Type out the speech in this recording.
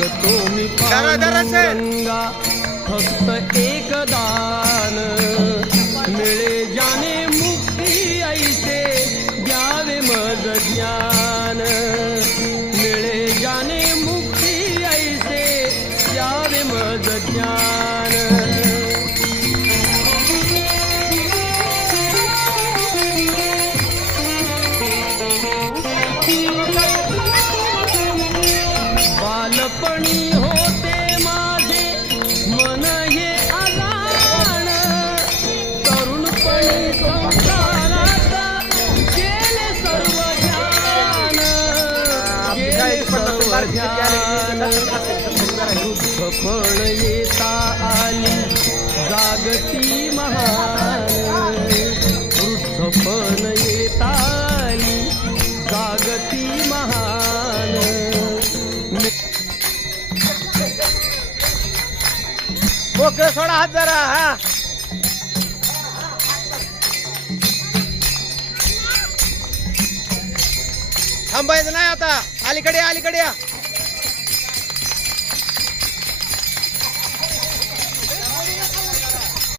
मागतो मी पांडुरंगा फक्त एक दान, मिळे जाने मुक्ती ऐसे द्यावे मज ज्ञान, मिळे जाने मुक्ती ऐसे द्यावे मज ज्ञान। बालपणी होते माझे मन हे अजाण, तरुणपणी संसारात गेले सर्व ध्यान, गेले सर्व ध्यान। वृद्धपण येता आली जागती महान, वृद्धपण येता आली जागती महान। मोकळं सोडा हात जरा। हा थांबायचं नाही आता, अलीकडे अलीकडे या।